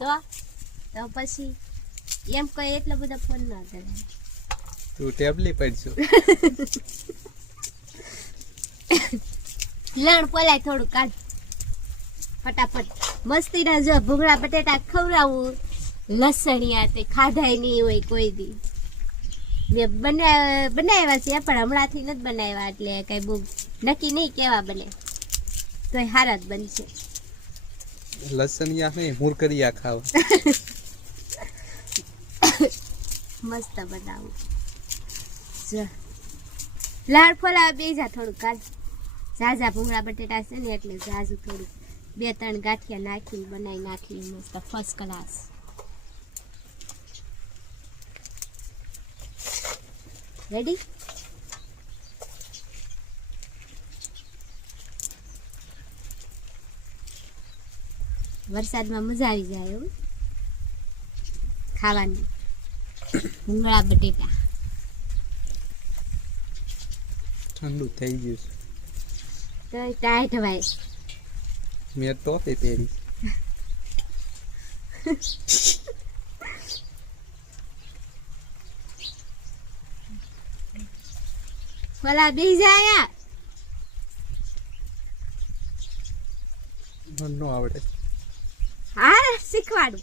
તો પછી એમ કઈ એટલો બધો ફોન ના કરે. તું ટેબલી પડશું. લણ પોલાય થોડું કાઢ ફટાફટ. મસ્તી ના જો ભૂંગળા બટેટા ખવડાવું લસણિયા તે ખાધાય નહીં હોય કોઈ દી. મેં બનાવ્યા છે પણ હમણાંથી નથી બનાવ્યા એટલે કઈ બહુ નક્કી નહીં કેવા બને તોય હારા જ બનશે. લસણિયા નહીં મુરકરિયા ખાવા. મસ્ત બનાવું. લાડ ફોલા બેજા થોડું કાઢ. ઝાઝા ભૂંગળા બટેટા છે ને એટલે ઝાઝું થોડું 2-3 ગાંઠિયા નાખીને બનાવી નાખી મસ્ત ફર્સ્ટ ક્લાસ. રેડી? વરસાદમાં મજા આવી જાય એવું ખાવાની. ભૂંગળા બટેટા ઠંડુ થઈ ગયું છે. તો ટાઈટ ભાઈ. મેં ટોપી પહેરી. ભલા બીજા મને ન આવડે. હા શીખવાડું.